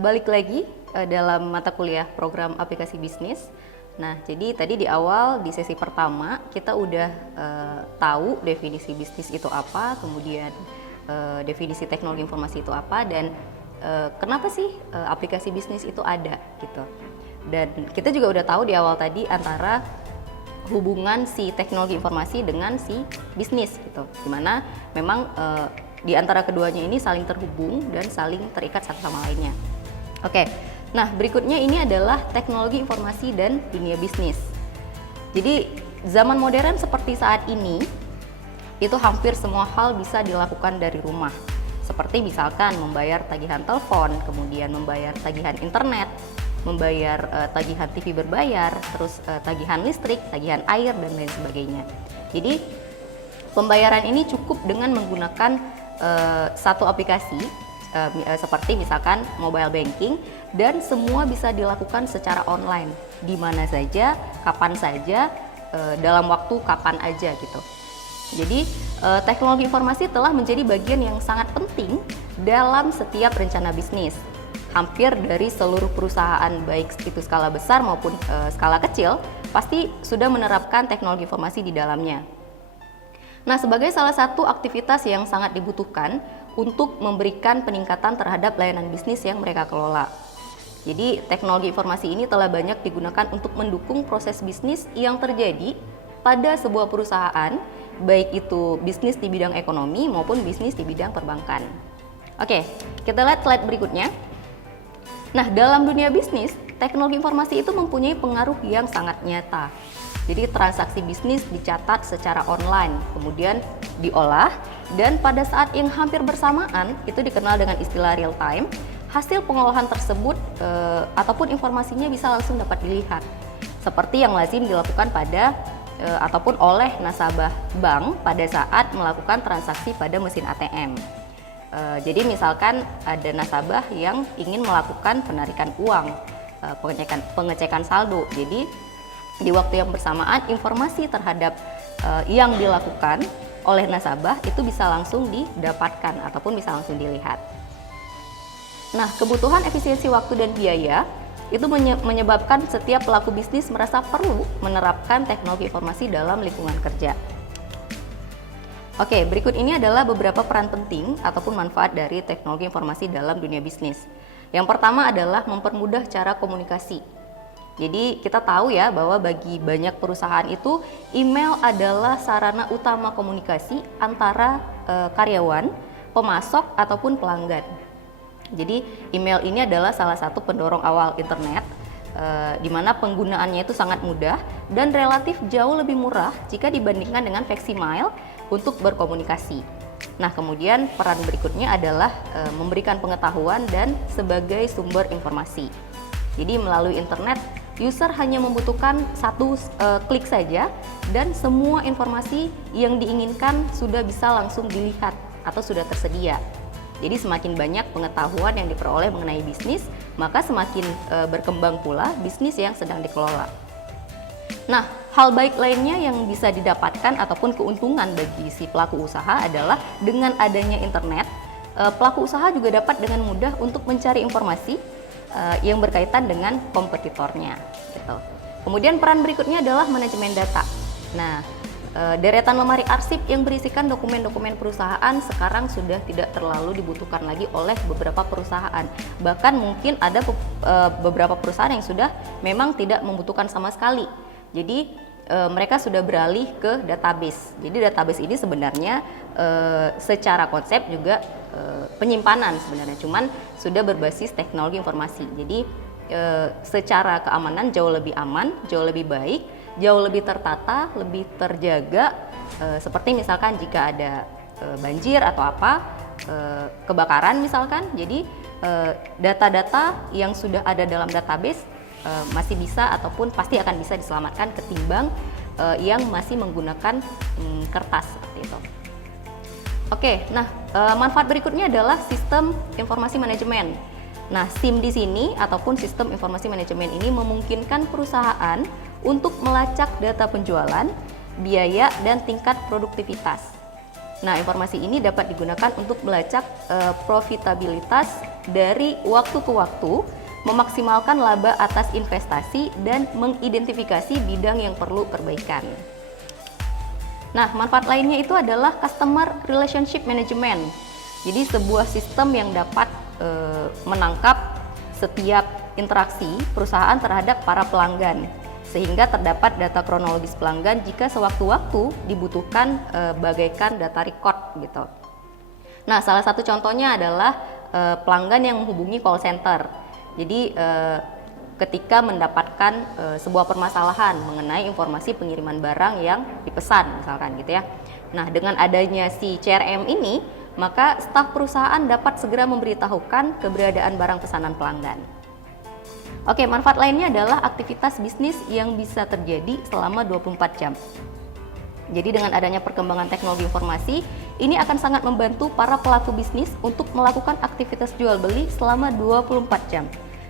balik lagi dalam mata kuliah program aplikasi bisnis. Nah, jadi tadi di awal di sesi pertama kita udah tahu definisi bisnis itu apa, kemudian definisi teknologi informasi itu apa, dan kenapa sih aplikasi bisnis itu ada gitu. Dan kita juga udah tahu di awal tadi antara hubungan si teknologi informasi dengan si bisnis gitu, dimana memang di antara keduanya ini saling terhubung dan saling terikat satu sama lainnya. Oke, nah berikutnya ini adalah teknologi informasi dan dunia bisnis. Jadi zaman modern seperti saat ini itu hampir semua hal bisa dilakukan dari rumah. Seperti misalkan membayar tagihan telepon, kemudian membayar tagihan internet, membayar tagihan TV berbayar, terus tagihan listrik, tagihan air, dan lain sebagainya. Jadi pembayaran ini cukup dengan menggunakan satu aplikasi seperti misalkan mobile banking, dan semua bisa dilakukan secara online di mana saja, kapan saja, dalam waktu kapan aja gitu. Jadi teknologi informasi telah menjadi bagian yang sangat penting dalam setiap rencana bisnis. Hampir dari seluruh perusahaan, baik itu skala besar maupun skala kecil, pasti sudah menerapkan teknologi informasi di dalamnya. Nah, sebagai salah satu aktivitas yang sangat dibutuhkan untuk memberikan peningkatan terhadap layanan bisnis yang mereka kelola. Jadi, teknologi informasi ini telah banyak digunakan untuk mendukung proses bisnis yang terjadi pada sebuah perusahaan, baik itu bisnis di bidang ekonomi maupun bisnis di bidang perbankan. Oke, kita lihat slide berikutnya. Nah, dalam dunia bisnis, teknologi informasi itu mempunyai pengaruh yang sangat nyata. Jadi transaksi bisnis dicatat secara online, kemudian diolah, dan pada saat yang hampir bersamaan, itu dikenal dengan istilah real time, hasil pengolahan tersebut ataupun informasinya bisa langsung dapat dilihat. Seperti yang lazim dilakukan pada ataupun oleh nasabah bank pada saat melakukan transaksi pada mesin ATM. Jadi misalkan ada nasabah yang ingin melakukan penarikan uang, pengecekan saldo. Jadi di waktu yang bersamaan informasi terhadap yang dilakukan oleh nasabah itu bisa langsung didapatkan ataupun bisa langsung dilihat. Nah, kebutuhan efisiensi waktu dan biaya itu menyebabkan setiap pelaku bisnis merasa perlu menerapkan teknologi informasi dalam lingkungan kerja. Oke, berikut ini adalah beberapa peran penting ataupun manfaat dari teknologi informasi dalam dunia bisnis. Yang pertama adalah mempermudah cara komunikasi. Jadi kita tahu ya bahwa bagi banyak perusahaan itu email adalah sarana utama komunikasi antara karyawan, pemasok ataupun pelanggan. Jadi email ini adalah salah satu pendorong awal internet, di mana penggunaannya itu sangat mudah dan relatif jauh lebih murah jika dibandingkan dengan fax email untuk berkomunikasi. Nah, kemudian peran berikutnya adalah memberikan pengetahuan dan sebagai sumber informasi. Jadi melalui internet, user hanya membutuhkan satu klik saja dan semua informasi yang diinginkan sudah bisa langsung dilihat atau sudah tersedia. Jadi semakin banyak pengetahuan yang diperoleh mengenai bisnis, maka semakin berkembang pula bisnis yang sedang dikelola. Nah, hal baik lainnya yang bisa didapatkan ataupun keuntungan bagi si pelaku usaha adalah dengan adanya internet, pelaku usaha juga dapat dengan mudah untuk mencari informasi yang berkaitan dengan kompetitornya. Gitu. Kemudian peran berikutnya adalah manajemen data. Nah, deretan lemari arsip yang berisikan dokumen-dokumen perusahaan sekarang sudah tidak terlalu dibutuhkan lagi oleh beberapa perusahaan. Bahkan mungkin ada beberapa perusahaan yang sudah memang tidak membutuhkan sama sekali. Jadi mereka sudah beralih ke database. Jadi database ini sebenarnya secara konsep juga penyimpanan sebenarnya, cuman sudah berbasis teknologi informasi. Jadi secara keamanan jauh lebih aman, jauh lebih baik, jauh lebih tertata, lebih terjaga. Seperti misalkan jika ada banjir atau apa, kebakaran misalkan, jadi data-data yang sudah ada dalam database masih bisa ataupun pasti akan bisa diselamatkan ketimbang yang masih menggunakan kertas seperti itu. Oke, nah manfaat berikutnya adalah sistem informasi manajemen. Nah, SIM di sini ataupun sistem informasi manajemen ini memungkinkan perusahaan untuk melacak data penjualan, biaya, dan tingkat produktivitas. Nah, informasi ini dapat digunakan untuk melacak profitabilitas dari waktu ke waktu, memaksimalkan laba atas investasi, dan mengidentifikasi bidang yang perlu perbaikan. Nah, manfaat lainnya itu adalah customer relationship management. Jadi sebuah sistem yang dapat menangkap setiap interaksi perusahaan terhadap para pelanggan, sehingga terdapat data kronologis pelanggan jika sewaktu-waktu dibutuhkan bagaikan data record gitu. Nah, salah satu contohnya adalah pelanggan yang menghubungi call center. Jadi ketika mendapatkan sebuah permasalahan mengenai informasi pengiriman barang yang dipesan misalkan gitu ya. Nah, dengan adanya si CRM ini, maka staf perusahaan dapat segera memberitahukan keberadaan barang pesanan pelanggan. Oke, manfaat lainnya adalah aktivitas bisnis yang bisa terjadi selama 24 jam. Jadi dengan adanya perkembangan teknologi informasi, ini akan sangat membantu para pelaku bisnis untuk melakukan aktivitas jual beli selama 24 jam.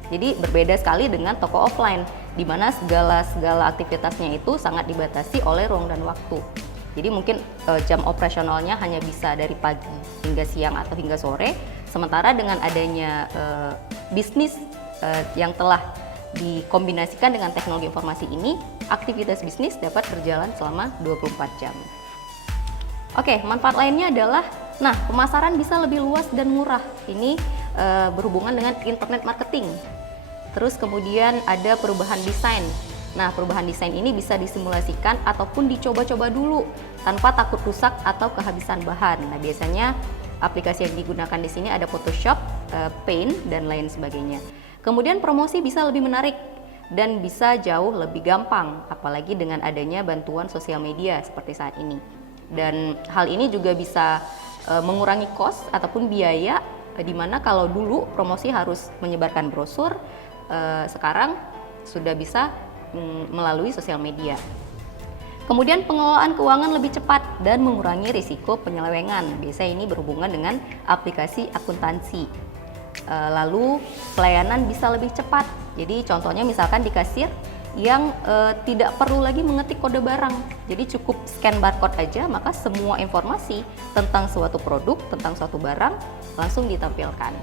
Jadi berbeda sekali dengan toko offline, di mana segala aktivitasnya itu sangat dibatasi oleh ruang dan waktu. Jadi mungkin jam operasionalnya hanya bisa dari pagi hingga siang atau hingga sore, sementara dengan adanya bisnis yang telah dikombinasikan dengan teknologi informasi ini, aktivitas bisnis dapat berjalan selama 24 jam. Oke, manfaat lainnya adalah, pemasaran bisa lebih luas dan murah. Ini berhubungan dengan internet marketing. Terus kemudian ada perubahan desain. Nah, perubahan desain ini bisa disimulasikan ataupun dicoba-coba dulu tanpa takut rusak atau kehabisan bahan. Nah, biasanya aplikasi yang digunakan di sini ada Photoshop, Paint, dan lain sebagainya. Kemudian promosi bisa lebih menarik dan bisa jauh lebih gampang, apalagi dengan adanya bantuan sosial media seperti saat ini. Dan hal ini juga bisa mengurangi cost ataupun biaya, di mana kalau dulu promosi harus menyebarkan brosur, sekarang sudah bisa melalui sosial media. Kemudian pengelolaan keuangan lebih cepat dan mengurangi risiko penyelewengan. Biasanya ini berhubungan dengan aplikasi akuntansi. Lalu pelayanan bisa lebih cepat. Jadi contohnya misalkan di kasir yang tidak perlu lagi mengetik kode barang. Jadi cukup scan barcode aja, maka semua informasi tentang suatu produk, tentang suatu barang langsung ditampilkan.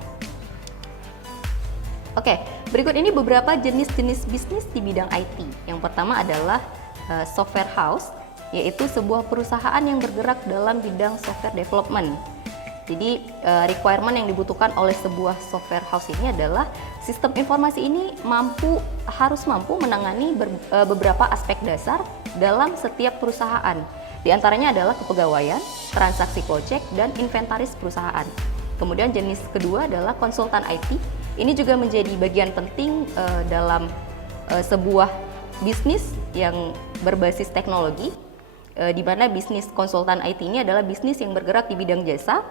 Oke, berikut ini beberapa jenis-jenis bisnis di bidang IT. Yang pertama adalah software house, yaitu sebuah perusahaan yang bergerak dalam bidang software development. Jadi requirement yang dibutuhkan oleh sebuah software house ini adalah sistem informasi ini harus mampu menangani beberapa aspek dasar dalam setiap perusahaan. Di antaranya adalah kepegawaian, transaksi project, dan inventaris perusahaan. Kemudian jenis kedua adalah konsultan IT. Ini juga menjadi bagian penting dalam sebuah bisnis yang berbasis teknologi, di mana bisnis konsultan IT ini adalah bisnis yang bergerak di bidang jasa,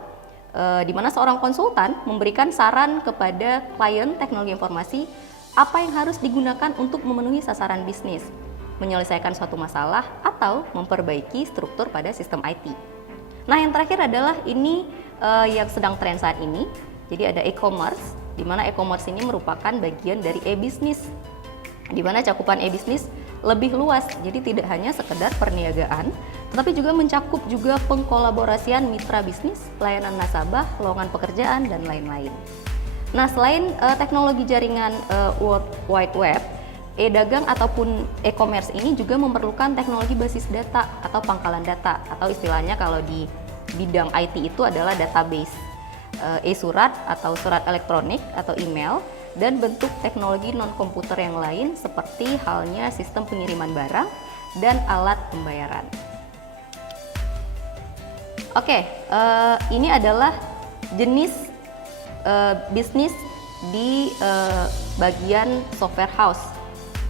di mana seorang konsultan memberikan saran kepada klien teknologi informasi apa yang harus digunakan untuk memenuhi sasaran bisnis, menyelesaikan suatu masalah, atau memperbaiki struktur pada sistem IT. Nah, yang terakhir adalah ini yang sedang tren saat ini. Jadi ada e-commerce, di mana e-commerce ini merupakan bagian dari e-bisnis, di mana cakupan e-bisnis lebih luas. Jadi tidak hanya sekedar perniagaan, tetapi juga mencakup juga pengkolaborasian mitra bisnis, pelayanan nasabah, lowongan pekerjaan, dan lain-lain. Nah, selain teknologi jaringan World Wide Web, e-dagang ataupun e-commerce ini juga memerlukan teknologi basis data atau pangkalan data, atau istilahnya kalau di bidang IT itu adalah database, e-surat atau surat elektronik atau email, dan bentuk teknologi non-komputer yang lain seperti halnya sistem pengiriman barang dan alat pembayaran. Oke, ini adalah jenis bisnis di bagian software house.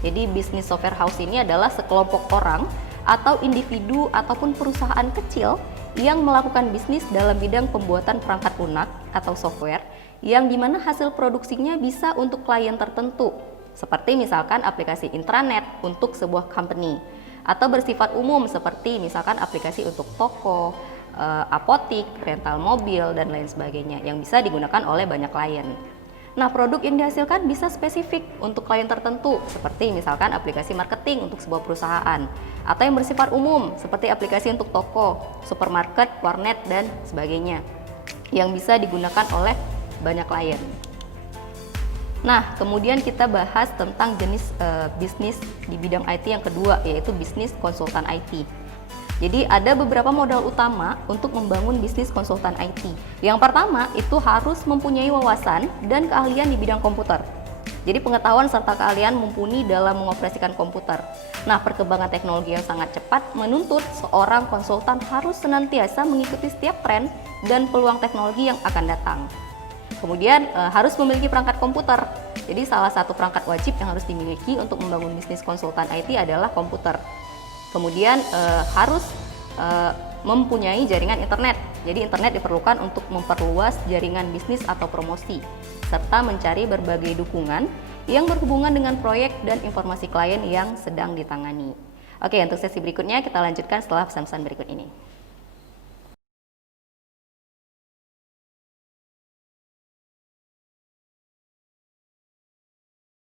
Jadi bisnis software house ini adalah sekelompok orang atau individu ataupun perusahaan kecil yang melakukan bisnis dalam bidang pembuatan perangkat lunak atau software, yang dimana hasil produksinya bisa untuk klien tertentu, seperti misalkan aplikasi intranet untuk sebuah company, atau bersifat umum seperti misalkan aplikasi untuk toko, apotik, rental mobil, dan lain sebagainya yang bisa digunakan oleh banyak klien. Nah, produk yang dihasilkan bisa spesifik untuk klien tertentu, seperti misalkan aplikasi marketing untuk sebuah perusahaan, atau yang bersifat umum, seperti aplikasi untuk toko, supermarket, warnet, dan sebagainya, yang bisa digunakan oleh banyak klien. Nah, kemudian kita bahas tentang jenis bisnis di bidang IT yang kedua, yaitu bisnis konsultan IT. Jadi ada beberapa modal utama untuk membangun bisnis konsultan IT. Yang pertama itu harus mempunyai wawasan dan keahlian di bidang komputer. Jadi pengetahuan serta keahlian mumpuni dalam mengoperasikan komputer. Nah, perkembangan teknologi yang sangat cepat menuntut seorang konsultan harus senantiasa mengikuti setiap tren dan peluang teknologi yang akan datang. Kemudian harus memiliki perangkat komputer. Jadi salah satu perangkat wajib yang harus dimiliki untuk membangun bisnis konsultan IT adalah komputer. Kemudian harus mempunyai jaringan internet. Jadi internet diperlukan untuk memperluas jaringan bisnis atau promosi, serta mencari berbagai dukungan yang berhubungan dengan proyek dan informasi klien yang sedang ditangani. Oke, untuk sesi berikutnya kita lanjutkan setelah pesan-pesan berikut ini.